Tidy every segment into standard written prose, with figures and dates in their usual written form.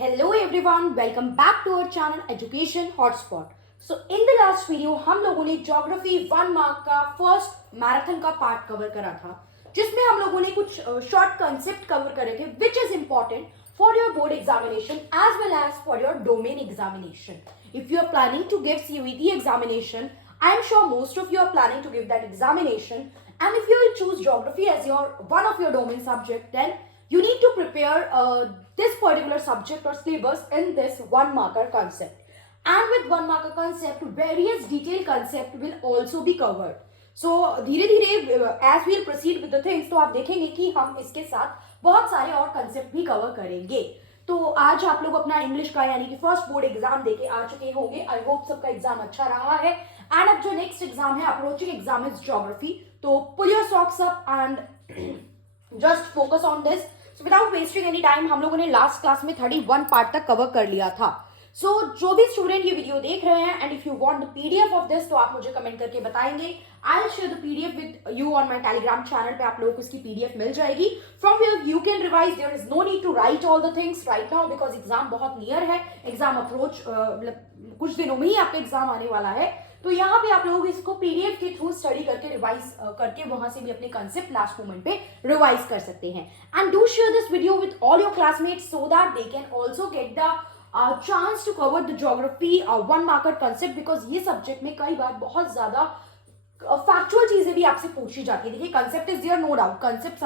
Hello everyone, welcome back to our channel Education Hotspot. So in the last video हम लोगों ने geography 1 mark का first marathon का part cover करा था, जिसमें हम लोगों ने कुछ शॉर्ट कंसेप्ट कवर करे थे which is important for your board examination as well as for your domain examination. If you are planning to give CUET examination, I am sure most of you are planning to give that examination, and if you will choose geography as your one of your domain subject, then you need to prepare this particular subject or syllabus in this one marker concept. And with one marker concept, various detailed concept will also be covered. So धीरे धीरे as we'll proceed with the things, तो आप देखेंगे कि हम इसके साथ बहुत सारे और कंसेप्ट भी कवर करेंगे. तो आज आप लोग अपना इंग्लिश का यानी कि फर्स्ट बोर्ड एग्जाम देके आ चुके होंगे. आई होप सबका एग्जाम अच्छा रहा है. एंड अब जो नेक्स्ट एग्जाम है, अप्रोचिंग एग्जाम इज ज्योग्राफी. तो pull your socks up and just focus on this. So without wasting any time, हम लोगों ने लास्ट क्लास में 31 पार्ट तक कवर कर लिया था. सो जो भी स्टूडेंट ये वीडियो देख रहे हैं, and if you want the PDF of this, तो आप मुझे कमेंट करके बताएंगे. I will share the PDF with you on my Telegram channel पे. आप लोगों को इसकी पीडीएफ मिल जाएगी. From here you can revise. There is no need to write all the things right now because exam बहुत नियर है. Exam approach कुछ दिनों में ही आपका एग्जाम आने वाला है. तो यहाँ पे आप लोग इसको पीडीएफ के थ्रू स्टडी करके रिवाइज करके वहां से भी अपने कंसेप्ट लास्ट मोमेंट पे रिवाइज कर सकते हैं. And do share this video with all your classmates so that they can also get the chance to cover the geography one marker concept. Because ये सब्जेक्ट में कई बार बहुत ज्यादा फैक्चुअल चीजें भी आपसे पूछी जाती है. देखिए, concept is there, no doubt. Concept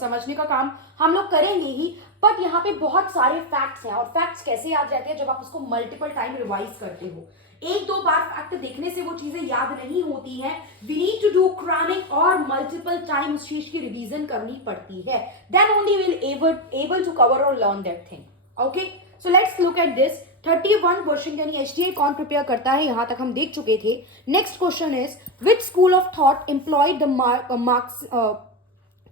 समझने का काम हम लोग करेंगे ही, बट यहाँ पे बहुत सारे फैक्ट्स हैं. और फैक्ट्स कैसे याद रहते हैं? जब आप उसको मल्टीपल टाइम रिवाइज करते हो. एक दो बार फैक्ट देखने से वो चीजें याद नहीं होती हैं. We need to do cramming और मल्टीपल टाइम उस चीज की रिवीजन करनी पड़ती है. Then only will able to cover और learn that thing. Okay, so let's look at this. 31 question यानी एचटीए कौन प्रिपेयर करता है, यहां तक हम देख चुके थे. Next question is which school of thought employed the marks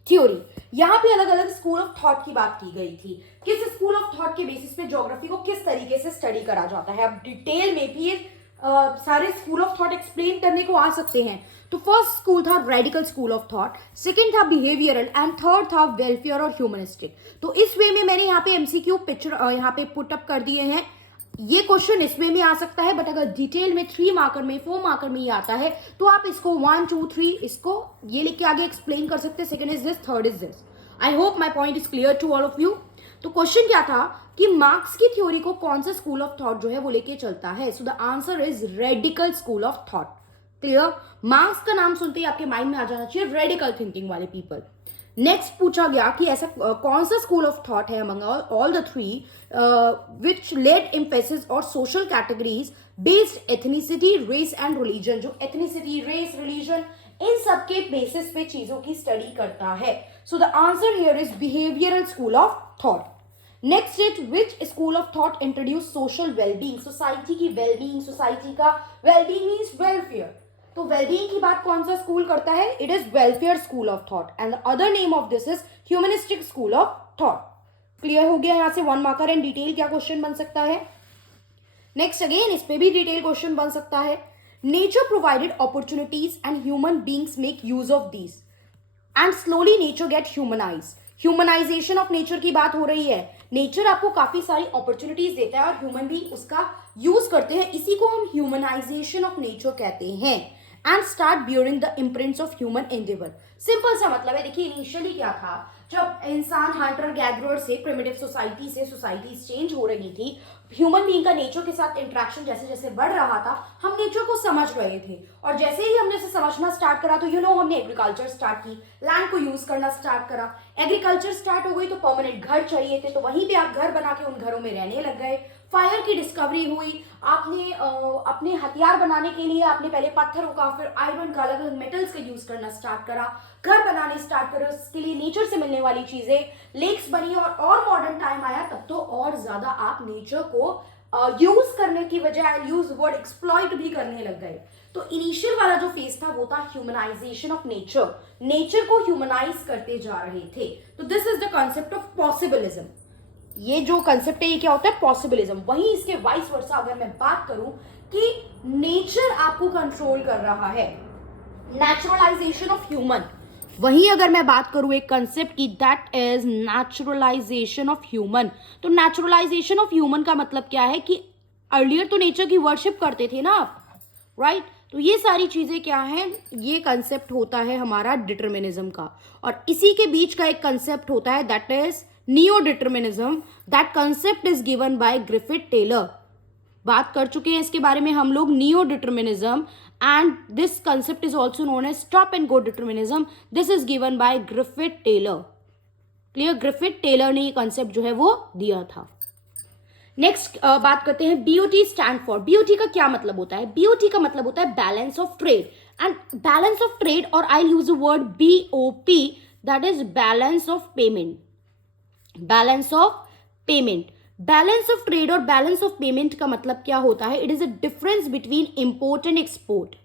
theory. यहां पे अलग अलग स्कूल ऑफ थॉट की बात की गई थी. किस स्कूल ऑफ थॉट के बेसिस पे ज्योग्राफी को किस तरीके से स्टडी करा जाता है. अब डिटेल में भी सारे स्कूल ऑफ थॉट एक्सप्लेन करने को आ सकते हैं. तो फर्स्ट स्कूल था radical school of thought, second था बिहेवियरल, एंड थर्ड था वेलफेयर और ह्यूमनिस्टिक. तो इस वे में मैंने यहाँ पे एमसीक्यू पिक्चर यहाँ पे पुट अप कर दिए हैं. ये क्वेश्चन इस वे में आ सकता है, बट अगर डिटेल में 3 मार्कर में 4 मार्कर में ये आता है, तो आप इसको 1 2 3 इसको ये लिख के आगे एक्सप्लेन कर सकते हैं. Second is this, third is this. I hope my point is clear to all of you. तो क्वेश्चन क्या था कि मार्क्स की थ्योरी को कौन सा स्कूल ऑफ थॉट जो है वो लेके चलता है. So the answer is radical school of thought. Clear? Marks का नाम सुनते ही आपके माइंड में आ जाना चाहिए रेडिकल थिंकिंग वाले पीपल. नेक्स्ट पूछा गया कि ऐसा कौन सा स्कूल ऑफ थॉट है among all the 3 which led emphasis on social categories based ethnicity, race and religion. जो एथनिसिटी, रेस, रिलीजन इन सब के बेसिस पे चीजों की स्टडी करता है. So the answer here is behavioural school of thought. Next is which school of thought introduce social wellbeing. Society की वेलबींग, सोसाइटी का वेलबींग मीन्स वेलफेयर. तो वेलबींग की बात कौन सा स्कूल करता है? It is welfare school of thought. And the other name of this is humanistic school of thought. Clear हो गया यहां से 1 मार्कर. एंड डिटेल क्या क्वेश्चन बन सकता है? नेक्स्ट अगेन इस पे भी डिटेल क्वेश्चन बन सकता है. Nature provided opportunities and human beings make use of these and slowly nature get humanise. Humanisation of nature की बात हो रही है. नेचर आपको काफी सारी अपॉर्चुनिटीज देता है और ह्यूमन बींग उसका यूज करते हैं. इसी को हम ह्यूमनाइजेशन ऑफ नेचर कहते हैं. And start bearing the imprints of human Endeavour. Simple सा मतलब है. देखिए, इनिशियली क्या था, जब इंसान हंटर गैदरर से प्रिमिटिव सोसाइटी से सोसाइटीज चेंज हो रही थी, ह्यूमन बीइंग का नेचर के साथ इंटरेक्शन जैसे जैसे बढ़ रहा था, हम नेचर को समझ रहे थे. और जैसे ही हमने इसे समझना स्टार्ट करा, तो हमने एग्रीकल्चर स्टार्ट की, लैंड को यूज करना स्टार्ट करा. एग्रीकल्चर स्टार्ट हो गई तो परमानेंट घर चाहिए थे, तो वहीं पे आप घर बना के उन घरों में रहने लग गए. फायर की डिस्कवरी हुई. आपने अपने हथियार बनाने के लिए आपने पहले पत्थरों का, फिर आयरन का, अलग अलग मेटल्स का यूज करना स्टार्ट करा. घर बनाने स्टार्ट करे, उसके लिए नेचर से मिलने वाली चीजें, लेक्स बनी. और मॉडर्न टाइम आया, तब तो और ज्यादा आप नेचर को यूज करने की बजाय यूज वर्ड एक्सप्लॉइट भी करने लग गए. तो इनिशियल वाला जो फेज था वो था ह्यूमनाइजेशन ऑफ नेचर. नेचर को ह्यूमनाइज करते जा रहे थे. तो this is the concept of possibilism. ये जो कंसेप्ट है ये क्या होता है? पॉसिबिलिज्म. वहीं इसके वाइस वर्सा अगर मैं बात करूं कि नेचर आपको कंट्रोल कर रहा है, नेचुरलाइजेशन ऑफ ह्यूमन, वहीं अगर मैं बात करूं एक कंसेप्ट की, that is naturalisation of human. तो नेचुरलाइजेशन ऑफ ह्यूमन का मतलब क्या है कि अर्लियर तो नेचर की वर्शिप करते थे ना आप, राइट? तो ये सारी चीजें क्या हैं, ये कंसेप्ट होता है हमारा डिटर्मिनिज्म का। और इसी के बीच का एक कंसेप्ट होता है that is neo determinism. That concept is given by Griffith Taylor. बात कर चुके हैं इसके बारे में हम लोग, neo determinism, and this concept is also known as stop and go determinism. This is given by Griffith Taylor. Clear? Griffith Taylor ने ये कंसेप्ट जो है वो दिया था। नेक्स्ट बात करते हैं बीओटी स्टैंड फॉर। बीओटी का क्या मतलब होता है? बीओटी का मतलब होता है balance of trade. And balance of trade, और I use a word BOP, that is balance of payment. Balance of payment, balance of trade और बैलेंस ऑफ पेमेंट का मतलब क्या होता है? It is a difference between import and export.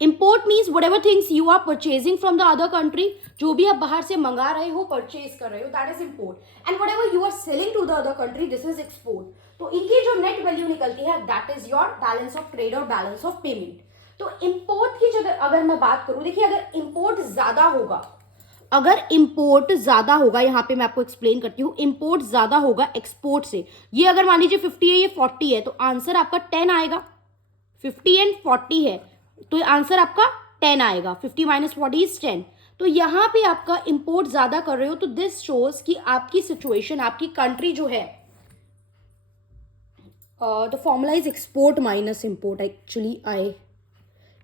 Import means whatever things you are purchasing from the other country, जो भी आप बाहर से मंगा रहे हो, परचेज कर रहे हो, that is import. And whatever you are selling to the other country, this is export. तो इनकी जो नेट वैल्यू निकलती है, that is your balance of trade और बैलेंस ऑफ पेमेंट। तो इंपोर्ट की जगह अगर मैं बात करूं, देखिए अगर इंपोर्ट ज्यादा होगा, अगर इंपोर्ट ज्यादा होगा, यहां पे मैं आपको एक्सप्लेन करती हूं, इंपोर्ट ज्यादा होगा एक्सपोर्ट से। ये अगर मान लीजिए 50 है, ये 40 है, तो आंसर आपका 10 आएगा। 50 एंड 40 है तो आंसर आपका 10 आएगा। 50 माइनस 40 इज 10। तो यहां पे आपका इंपोर्ट ज्यादा कर रहे हो, तो दिस शोज कि आपकी सिचुएशन, आपकी कंट्री जो है, the formula is export minus import. Actually I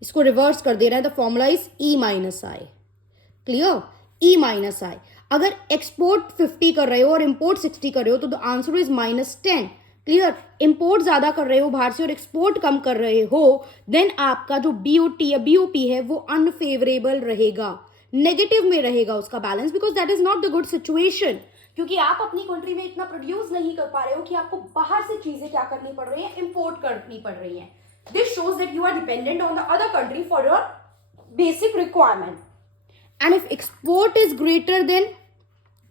इसको रिवर्स कर दे रहे हैं। The formula is E minus I. Clear? E minus I. अगर एक्सपोर्ट 50 कर रहे हो और इंपोर्ट 60 कर रहे हो, तो the answer is -10। Clear? Import ज्यादा कर रहे हो बाहर से और एक्सपोर्ट कम कर रहे हो, देन आपका जो बीओटी या बीओपी है वो अनफेवरेबल रहेगा, नेगेटिव में रहेगा उसका balance, because that is not the good situation. क्योंकि आप अपनी कंट्री में इतना प्रोड्यूस नहीं कर पा रहे हो कि आपको बाहर से चीजें क्या करनी पड़ रही है, इंपोर्ट करनी पड़ रही है। This shows that you are dependent on the other country for your basic requirement. And if export is greater than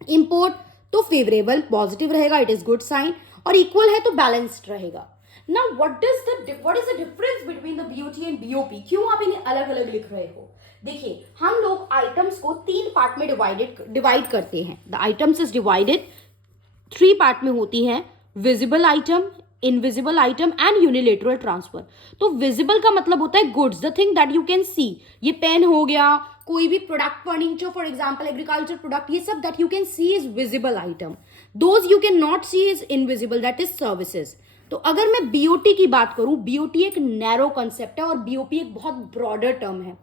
import, तो फेवरेबल, पॉजिटिव रहेगा, इट इज गुड साइन। और इक्वल है तो बैलेंस्ड रहेगा। Now what is the difference between the BOT and BOP? क्यों आप इन्हें अलग अलग लिख रहे हो? देखिए, हम लोग आइटम्स को 3 पार्ट में डिवाइड करते हैं। The items is divided 3 part में होती हैं, visible item, invisible item and unilateral transfer. तो विजिबल का मतलब होता है goods, the thing that you can see. ये पेन हो गया, कोई भी product, furniture for example, agriculture product, ये सब that you can see is visible item. Those you can not see is invisible, that is services. तो अगर मैं बीओटी की बात करूं, बीओटी एक नैरो कंसेप्ट है और बीओपी एक बहुत ब्रॉडर टर्म है।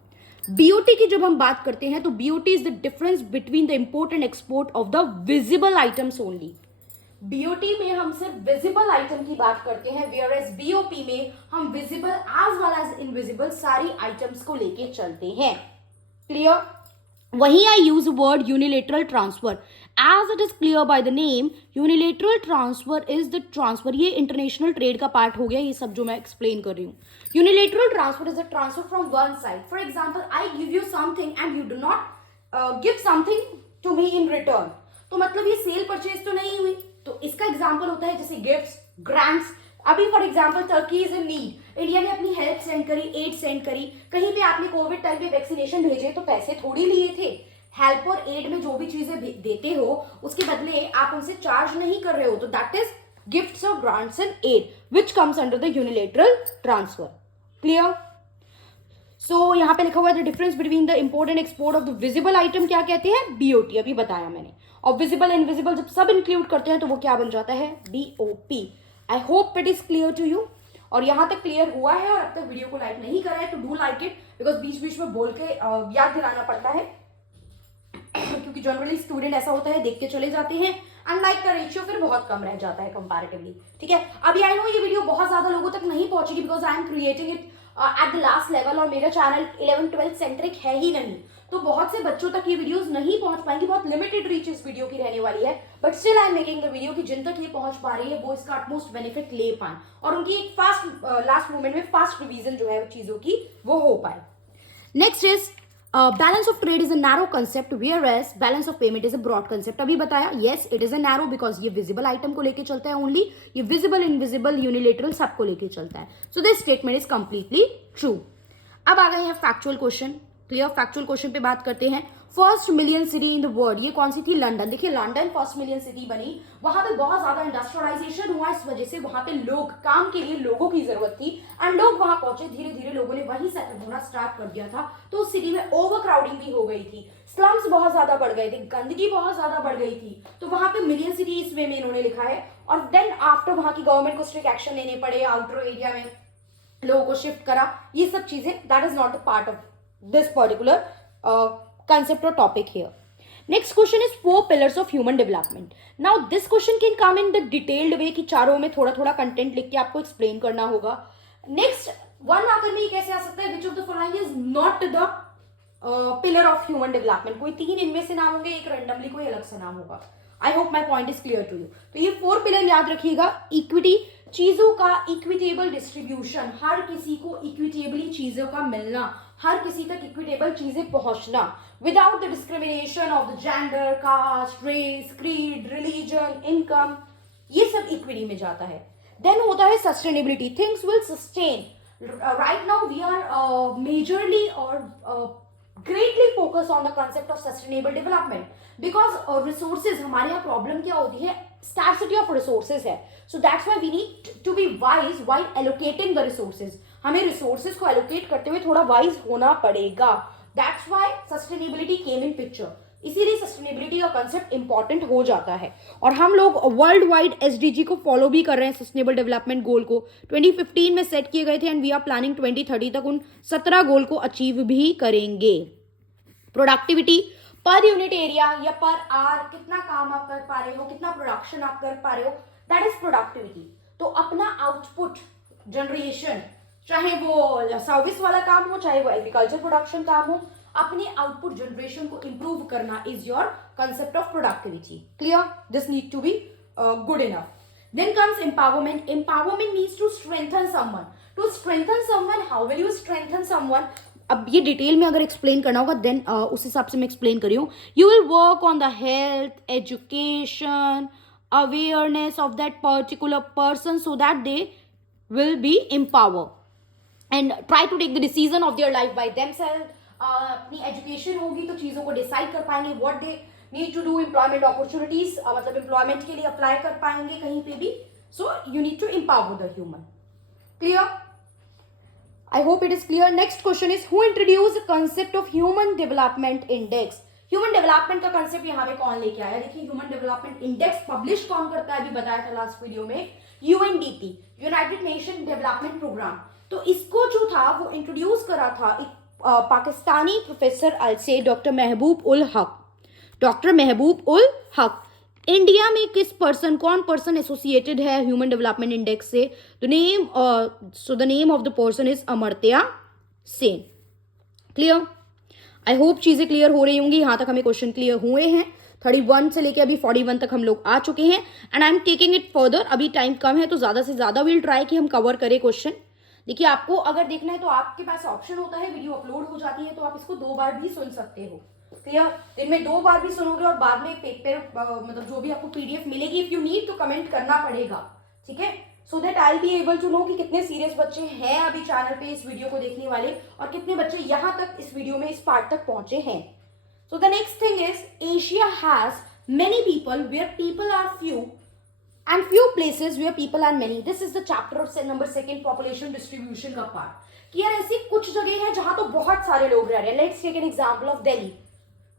बीओटी की जब हम बात करते हैं तो BOT is the difference between the import and export of the visible items only. BOT में हम सिर्फ विजिबल आइटम की बात करते हैं, वेयर एज बीओपी में हम visible as well as invisible सारी आइटम्स को लेके चलते हैं। क्लियर? वहीं I use word unilateral transfer, as it is clear by the name. Unilateral transfer is the transfer, ये इंटरनेशनल ट्रेड का पार्ट हो गया, ये सब जो मैं एक्सप्लेन कर रही हूँ। Unilateral transfer is the transfer from one side. For example, I give you something and you do not give something to me in return. तो मतलब ये सेल परचेज तो नहीं हुई। तो इसका एग्जाम्पल होता है जैसे गिफ्ट्स, ग्रांट्स। अभी for example Turkey is in need, India ने अपनी हेल्प सेंड करी, एड सेंड करी। कहीं पे आपने कोविड टाइम पे वैक्सीनेशन भेजे तो पैसे थोड़ी लिए थे। हेल्प और एड में जो भी चीजें देते हो उसके बदले आप उनसे चार्ज नहीं कर रहे हो, तो दैट इज गिफ्ट्स और grants and aid which comes under the unilateral transfer. Clear? So यहाँ पे लिखा हुआ है the difference between the import and export of the visible item क्या कहते हैं? बीओटी, अभी बताया मैंने। और विजिबल इनविजिबल जब सब इंक्लूड करते हैं तो वो क्या बन जाता है? BOP. I hope it is clear to you. और यहाँ तक क्लियर हुआ है और अब तक वीडियो को लाइक नहीं करा है तो डू लाइक इट, बिकॉज बीच बीच में बोल के याद दिलाना पड़ता है क्योंकि जनरली स्टूडेंट ऐसा होता है देख के चले जाते हैं एंड लाइक का रेशियो फिर बहुत कम रह जाता है कंपैरेटिवली। ठीक है, अभी आई नो ये वीडियो बहुत ज्यादा लोगों तक नहीं पहुंचेगी because I am creating it at the last level और मेरा चैनल 11-12 सेंट्रिक है ही नहीं, तो बहुत से बच्चों तक ये वीडियोस नहीं पहुंच पाएंगी। बहुत लिमिटेड रीच इस वीडियो की रहने वाली है, but still I am making the video कि जिन तक ये पहुंच पा रही है वो इसका अटमोस्ट बेनिफिट ले पाए और उनकी एक फास्ट लास्ट मोमेंट में फास्ट रिवीजन जो है चीजों की वो हो पाए। Next is balance of trade is a narrow concept, where as balance of payment is a broad concept. अभी बताया, yes it is a narrow because ये विजिबल आइटम को लेके चलता है ओनली, ये विजिबल इनविजिबल यूनिलेटरल सबको लेके चलता है। सो this statement is completely true. अब आ गए हैं factual question. Clear? Factual question पे बात करते हैं। First million city in the world, ये कौन सी थी? लंदन। देखिए लंदन फर्स्ट मिलियन सिटी बनी, वहां पे बहुत ज्यादा इंडस्ट्रियलाइजेशन हुआ, इस वजह से वहां पे लोग, काम के लिए लोगों की जरूरत थी एंड लोग वहां पहुंचे, धीरे धीरे लोगों ने वहीं सेटल होना स्टार्ट कर दिया था, तो उस सिटी में ओवर क्राउडिंग भी हो गई थी, स्लम्स बहुत ज्यादा बढ़ गए थे, गंदगी बहुत ज्यादा बढ़ गई थी, तो वहां पे मिलियन सिटी इस वे में इन्होंने लिखा है। और देन आफ्टर वहां की गवर्नमेंट को स्ट्रिक्ट एक्शन लेने पड़े, आउटर एरिया में लोगों को शिफ्ट करा, ये सब चीजें, that is not the part of this particular concept or topic here. Next question is 4 pillars of human development. Now this question can come in the detailed way कि चारों में थोड़ा थोड़ा कंटेंट लिख के आपको एक्सप्लेन करना होगा. नेक्स्ट वन आकर में कैसे आ सकता है? Which of the following is not the pillar of human development? कोई 3 इनमें से नाम होंगे, एक रेंडमली कोई अलग से नाम होगा. I hope my point is clear to you. तो ये 4 पिलर याद रखिएगा. इक्विटी, चीजों का इक्विटेबल डिस्ट्रीब्यूशन, हर किसी को इक्विटेबली चीजों का मिलना, हर किसी तक इक्विटेबल चीजें पहुंचना without the discrimination of the gender, caste, race, creed, religion, income, ये सब इक्विटी में जाता है. देन होता है sustainability, things will sustain. Right now we are majorly और greatly focus on the concept of sustainable development because resources, हमारे यहाँ प्रॉब्लम क्या होती है? scarcity of resources है. So that's why we need to be wise while allocating the resources. हमें resources को allocate करते हुए थोड़ा wise होना पड़ेगा. That's why sustainability came in picture. इसीलिए सस्टेनेबिलिटी का कंसेप्ट इंपॉर्टेंट हो जाता है. और हम लोग वर्ल्ड वाइड एसडीजी को फॉलो भी कर रहे हैं. सस्टेनेबल डेवलपमेंट गोल को 2015 में सेट किए गए थे एंड वी आर प्लानिंग 2030 तक उन 17 गोल को अचीव भी करेंगे. प्रोडक्टिविटी, पर यूनिट एरिया या पर आर कितना काम आप कर पा रहे हो, कितना प्रोडक्शन आप कर पा रहे हो, दैट इज प्रोडक्टिविटी. तो अपना आउटपुट जनरेशन, चाहे वो सर्विस वाला काम हो, चाहे वो एग्रीकल्चर प्रोडक्शन काम हो, अपने आउटपुट जनरेशन को इंप्रूव करना is your concept of productivity. Clear? This need to be good enough. Then comes empowerment. Empowerment means to strengthen someone. To strengthen someone, how will you strengthen someone? अब ये detail में अगर explain करना होगा then उस हिसाब से मैं एक्सप्लेन कर रही हूँ. You will work on the health, education, awareness of that particular person so that they will be empower and try to take the decision of their life by themselves. अपनी education होगी तो चीज़ों को decide कर पाएंगे, what they need to do, employment opportunities, मतलब employment के लिए अप्लाई कर पाएंगे कहीं पे भी. So you need to empower the human. Clear? I hope it is clear. Next question is who introduced the concept of human development index? Human development का concept यहाँ पे कौन लेके आया? देखिए ह्यूमन डेवलपमेंट इंडेक्स पब्लिश कौन करता है, अभी बताया था लास्ट वीडियो में, UNDP, United Nation Development Programme. तो इसको जो था वो इंट्रोड्यूस करा था एक पाकिस्तानी प्रोफेसर से डॉक्टर महबूब उल हक. डॉक्टर महबूब उल हक. इंडिया में किस पर्सन, कौन पर्सन एसोसिएटेड है ह्यूमन डेवलपमेंट इंडेक्स से? The name of the person is Amartya Sen. Clear? I hope चीजें क्लियर हो रही होंगी. यहां तक हमें क्वेश्चन क्लियर हुए हैं. 31 से लेके अभी 41 तक हम लोग आ चुके हैं and I am taking it further. अभी टाइम कम है तो ज्यादा से ज्यादा विल ट्राई कि हम कवर करें क्वेश्चन. देखिए आपको अगर देखना है तो आपके पास ऑप्शन होता है, वीडियो अपलोड हो जाती है तो आप इसको 2 बार भी सुन सकते हो. क्लियर? दिन में 2 बार भी सुनोगे और बाद में पेपर मतलब जो भी आपको पीडीएफ मिलेगी, इफ यू नीड तो कमेंट करना पड़ेगा. ठीक है? So that I be able to know कि कितने सीरियस बच्चे हैं अभी चैनल पे इस वीडियो को देखने वाले और कितने बच्चे यहां तक इस वीडियो में इस पार्ट तक पहुंचे हैं. So the next thing is Asia has many people where people are few and few places where people are many. This is the chapter of number 2 population distribution का part. कि यार ऐसी कुछ जगह है जहां तो बहुत सारे लोग रह रहे हैं. Let's take an example of Delhi.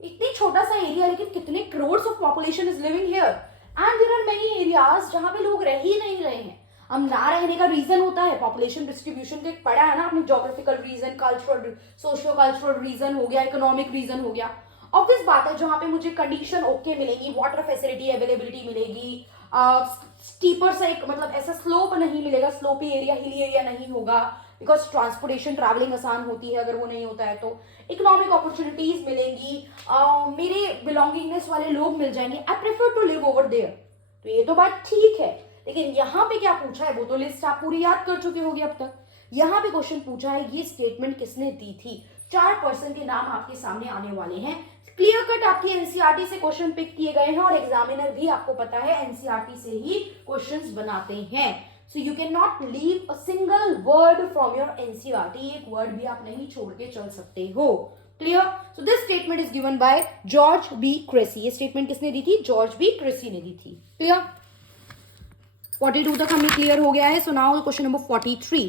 इतनी छोटा सा एरिया लेकिन कितने crores of population is living here. And there are many areas जहां पे लोग रह ही नहीं रहे हैं. हम ना रहने का रीजन होता है पॉपुलेशन डिस्ट्रीब्यूशन के पढ़ा है ना आपने, geographical region, cultural, socio cultural region हो गया, इकोनॉमिक रीजन हो गया. ऑब्वियस बात है जहां पे मुझे कंडीशन ओके मिलेगी, वाटर फैसिलिटी अवेलेबिलिटी मिलेगी, स्टीपर से मतलब ऐसा स्लोप नहीं मिलेगा, स्लोपी एरिया, हिली एरिया नहीं होगा, बिकॉज ट्रांसपोर्टेशन ट्रैवलिंग आसान होती है. अगर वो नहीं होता है तो इकोनॉमिक अपॉर्चुनिटीज मिलेंगी, मेरे बिलोंगिंगनेस वाले लोग मिल जाएंगे. I prefer to live over there. तो ये तो बात ठीक है, लेकिन यहाँ पे क्या पूछा है वो तो लिस्ट आप पूरी याद कर चुके होंगे अब तक. यहाँ पे क्वेश्चन पूछा है ये स्टेटमेंट किसने दी थी. 4 पर्सन के नाम आपके सामने आने वाले हैं. क्लियर कट आपकी एनसीईआरटी से क्वेश्चन पिक किए गए हैं और एग्जामिनर भी आपको पता है एनसीईआरटी से ही क्वेश्चंस बनाते हैं. So you can not leave a single word from your NCERT. एक वर्ड भी आप नहीं छोड़ के चल सकते हो. Clear? So this statement is given by George B Cressey. ये स्टेटमेंट किसने दी थी? जॉर्ज बी क्रेसी ने दी थी. क्लियर? 42 तक हमें क्लियर हो गया है. So now question number 43.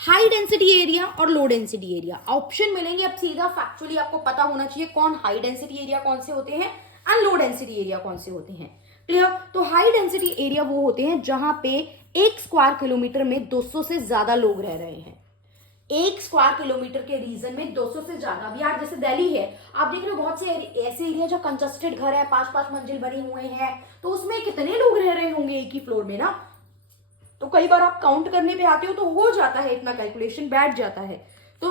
High density area और लो डेंसिटी एरिया. ऑप्शन मिलेंगे. अब सीधा फैक्चुअली आपको पता होना चाहिए कौन हाई डेंसिटी एरिया कौन से होते हैं एंड लो डेंसिटी एरिया कौन से होते हैं. क्लियर? तो हाई डेंसिटी एरिया वो होते हैं जहां पे 1 स्क्वायर किलोमीटर में 200 से ज्यादा लोग रह रहे हैं. 1 स्क्वायर किलोमीटर के रीजन में 200 से ज्यादा. अभी यार जैसे दिल्ली है, आप देख रहे हो बहुत से ऐसे एरिया जहाँ कंजस्टेड घर है, 5-5 मंजिल बने हुए हैं, तो उसमें कितने लोग रह रहे होंगे एक ही फ्लोर में ना. तो कई बार आप काउंट करने पे आते हो तो हो जाता है, इतना कैलकुलेशन बैठ जाता है. तो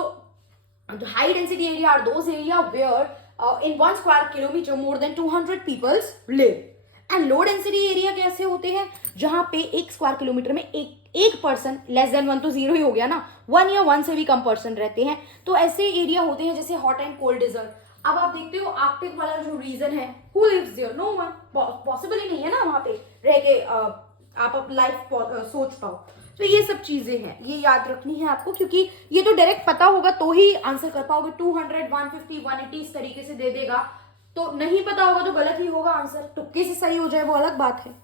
high density area are those area where in 1 square kilometre more than 200 peoples live. And low density area कैसे होते हैं? जहां पे 1 स्क्वायर किलोमीटर में एक पर्सन, लेस देन 1 तो 0 ही हो गया ना, 1 या 1 से भी कम पर्सन रहते हैं. तो ऐसे एरिया होते हैं जैसे हॉट एंड कोल्ड डिजर्ट. अब आप देखते हो आर्कटिक वाला जो रीजन है, who lives there? No one. Possible ही नहीं है ना वहां पे रह के आप लाइफ सोच पाओ. तो ये सब चीजें हैं, ये याद रखनी है आपको, क्योंकि ये तो डायरेक्ट पता होगा तो ही आंसर कर पाओगे. 200, 150, 180 इस तरीके से दे देगा, तो नहीं पता होगा तो गलत ही होगा आंसर. तुक्के से सही हो जाए वो अलग बात है.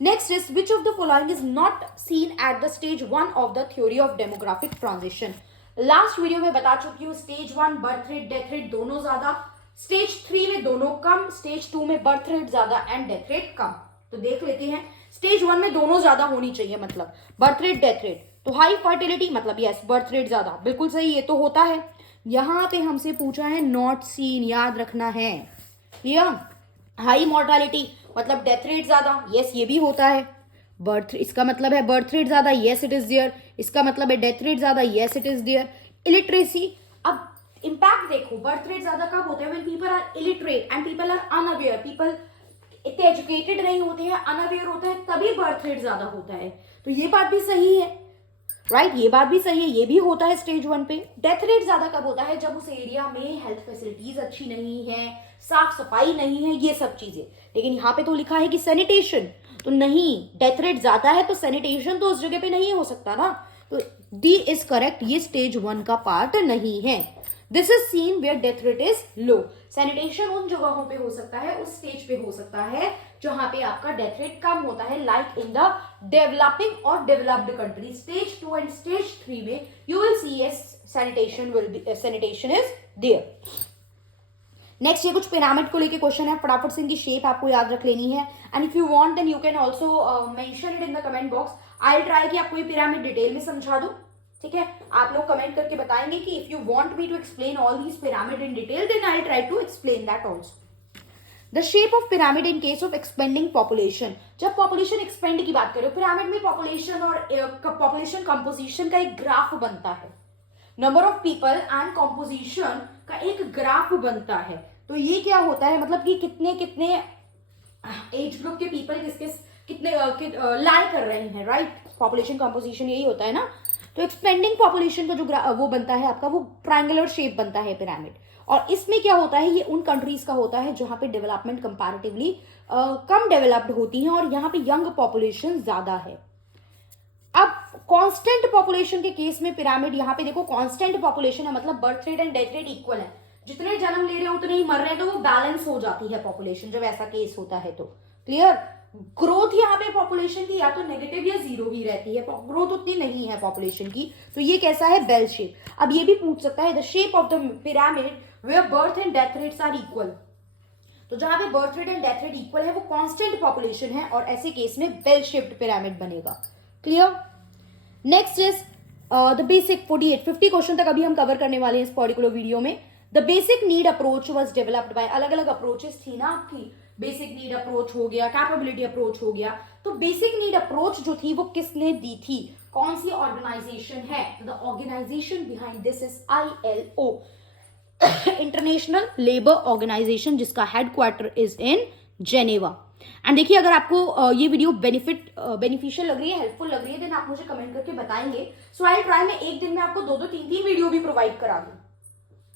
Next is which of the following is not seen at the stage 1 of the theory of demographic transition. Last video में बता चुकी हूँ, stage 1 birth rate death rate दोनों ज्यादा, स्टेज 3 में दोनों कम, स्टेज 2 में बर्थ रेट ज्यादा एंड डेथ रेट कम. तो देख लेते हैं. स्टेज 1 में दोनों ज्यादा होनी चाहिए, मतलब बर्थ रेट डेथ रेट. तो हाई फर्टिलिटी मतलब यस बर्थ रेट ज्यादा, बिल्कुल सही, ये तो होता है. यहां पे हमसे पूछा है नॉट सीन, याद रखना है. क्लियर? हाई मॉर्टालिटी मतलब डेथ रेट ज्यादा, यस ये भी होता है. बर्थ, इसका मतलब है बर्थ रेट ज्यादा, यस इट इज देयर. इसका मतलब है डेथ रेट ज्यादा, yes it is there. Illiteracy, अब इंपैक्ट देखो, बर्थ रेट ज्यादा कब होता है? When people are illiterate and people are unaware. People इतने एजुकेटेड नहीं होते हैं, अनअवेयर होते हैं, तभी बर्थ रेट ज्यादा होता है. तो ये बात भी सही है, राइट? ये बात भी सही है, ये भी होता है स्टेज 1 पे. डेथ रेट ज्यादा कब होता है? जब उस एरिया में हेल्थ फैसिलिटीज अच्छी नहीं है, साफ सफाई नहीं है, ये सब चीजें. लेकिन यहाँ पे तो लिखा है कि सैनिटेशन, तो नहीं, डेथ रेट ज्यादा है तो सैनिटेशन तो उस जगह पे नहीं हो सकता ना. तो डी इज करेक्ट, ये स्टेज 1 का पार्ट नहीं है. This is seen where death rate is low. Sanitation उन जगहों पे हो सकता है, उस स्टेज पे हो सकता है जहां पे आपका डेथ रेट कम होता है, लाइक इन द डेवलपिंग और developed country. Stage 2 and stage 3 में you will see sanitation is there. Next ये कुछ पिरामिड को लेके क्वेश्चन है, फटाफट से इनकी शेप आपको याद रख लेनी है. And if you want then you can also mention it in the comment box. I will try कि आपको ये पिरामिड डिटेल में समझा दूं. ठीक है, आप लोग कमेंट करके बताएंगे कि if you want me to explain all these pyramid in detail then I will try to explain that also. The shape of pyramid in case of expanding population. जब पॉपुलेशन एक्सपेंड की बात करें, pyramid में population और population composition का एक graph बनता है. Number of people and composition का एक ग्राफ बनता है. तो ये क्या होता है, मतलब कि कितने कितने एज ग्रुप के पीपल कितने लाई कर रहे हैं, राइट? पॉपुलेशन कंपोजिशन यही होता है ना. तो एक्सपेंडिंग पॉपुलेशन का जो वो बनता है आपका, वो ट्रायंगुलर शेप बनता है पिरामिड. और इसमें क्या होता है, ये उन कंट्रीज का होता है जहां पे डेवलपमेंट कंपैरेटिवली कम डेवलप्ड होती हैं और यहाँ पे यंग पॉपुलेशन ज्यादा है. अब कांस्टेंट पॉपुलेशन के केस में पिरामिड, यहाँ पे देखो कांस्टेंट पॉपुलेशन है, मतलब birth rate and death rate equal है, जितने जन्म ले रहे हैं उतने ही मर रहे हैं, तो वो बैलेंस हो जाती है पॉपुलेशन जब ऐसा केस होता है. तो क्लियर? ग्रोथ यहाँ पे पॉपुलेशन की या तो नेगेटिव या जीरो ही रहती है, ग्रोथ उतनी नहीं है पॉपुलेशन की. तो ये कैसा है? Bell shape. अब ये भी पूछ सकता है the shape of the pyramid where birth and death rates are equal. तो जहां पे birth rate and death rate equal है वो कांस्टेंट पॉपुलेशन है और ऐसे केस में बेल शेप्ड पिरामिड बनेगा. Clear? Next is the basic 50 question तक अभी हम कवर करने वाले हैं इस पर्टिकुलर वीडियो में. The basic need approach was developed by, अलग अलग अप्रोचेस थी ना आपकी. बेसिक नीड अप्रोच हो गया, कैपेबिलिटी अप्रोच हो गया. तो बेसिक नीड अप्रोच जो थी वो किसने दी थी, कौन सी ऑर्गेनाइजेशन है? The organization behind this is ILO, international labour organization, जिसका headquarter is in Geneva. And देखिए, अगर आपको ये वीडियो बेनिफिशियल लग रही है, हेल्पफुल लग रही है, देन आप मुझे कमेंट करके बताएंगे. सो आई ट्राई मैं एक दिन में आपको 2-2, 3-3 वीडियो भी प्रोवाइड करा दूं.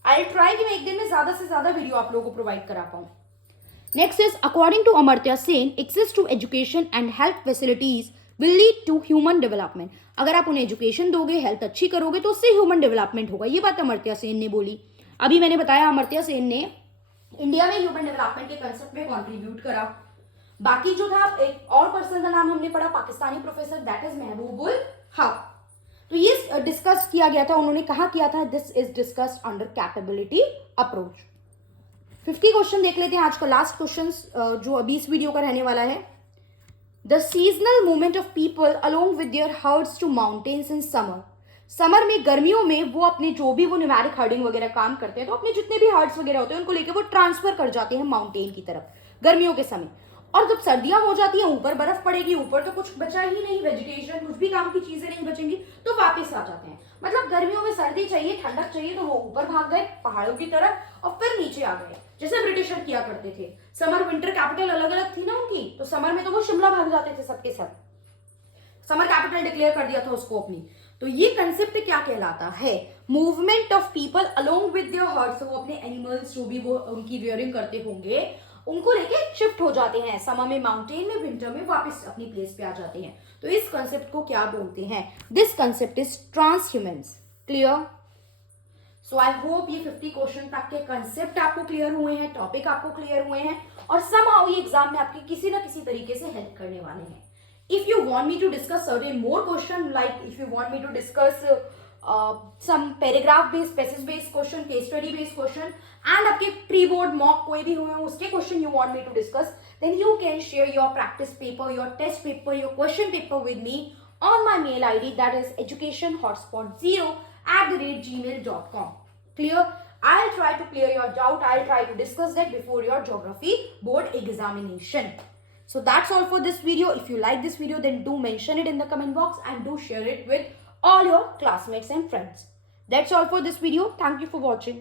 आई ट्राई कि मैं एक दिन में ज्यादा से ज्यादा वीडियो आप लोगों को प्रोवाइड करा पाऊं. Next is according to Amartya Sen, access to education and health facilities will lead to human development. अगर आप उन्हें एजुकेशन दोगे, हेल्थ अच्छी करोगे तो उससे ह्यूमन डेवलपमेंट होगा. ये बात अमर्त्य सेन ने बोली. अभी मैंने बताया अमर्त्य सेन ने इंडिया में ह्यूमन डेवलपमेंट के कंसेप्ट में कॉन्ट्रीब्यूट करा। बाकी जो था एक और पर्सन का नाम हमने पढ़ा, Pakistani professor, that is Mahbubul हक। तो ये डिस्कस किया गया था, उन्होंने कहा किया था, this is discussed under capability approach. 50 question देख लेते हैं आज का लास्ट क्वेश्चन जो अभी इस वीडियो का रहने वाला है। The seasonal movement of people along with their herds to mountains in summer. Summer में, गर्मियों में वो अपने जो भी वो न्यूमेरिक हर्डिंग वगैरह काम करते हैं तो अपने जितने भी हर्ड्स वगैरह होते हैं उनको लेकर वो ट्रांसफर कर जाते हैं माउंटेन की तरफ गर्मियों के समय। और जब सर्दियां हो जाती हैं, ऊपर बर्फ पड़ेगी, ऊपर तो कुछ बचा ही नहीं, वेजिटेशन, कुछ भी काम की चीजें नहीं बचेंगी, तो वापस आ जाते हैं। मतलब गर्मियों में सर्दी चाहिए, ठंडक चाहिए, तो वो ऊपर भाग गए पहाड़ों की तरफ और फिर नीचे आ गए, जैसे ब्रिटिशर किया करते थे। समर विंटर कैपिटल अलग अलग थी ना उनकी, तो समर में तो वो शिमला भाग जाते थे सबके सब, समर कैपिटल डिक्लेयर कर दिया था उसको अपनी। तो ये कंसेप्ट क्या कहलाता है? Movement of people along with their hertz. वो अपने एनिमल्स जो भी वो उनकी रियरिंग करते होंगे उनको लेके शिफ्ट हो जाते हैं, समर में माउंटेन में, विंटर में वापस अपनी प्लेस पे आ जाते हैं। तो इस कंसेप्ट को क्या बोलते हैं? This concept is transhumance. Clear? So I hope ये 50 क्वेश्चन तक के कंसेप्ट आपको क्लियर हुए हैं, टॉपिक आपको क्लियर हुए हैं और समहाउ ये एग्जाम में आपके किसी ना किसी तरीके से हेल्प करने वाले हैं। If you want me to discuss certain more question, like if you want me to discuss some paragraph based, passage based question, case study based question, and आपके pre board mock कोई भी हुए उसके question you want me to discuss, then you can share your practice paper, your test paper, your question paper with me on my mail ID, that is educationhotspot0@gmail.com. Clear? I'll try to clear your doubt. I'll try to discuss that before your geography board examination. So that's all for this video. If you like this video, then do mention it in the comment box and do share it with all your classmates and friends. That's all for this video. Thank you for watching.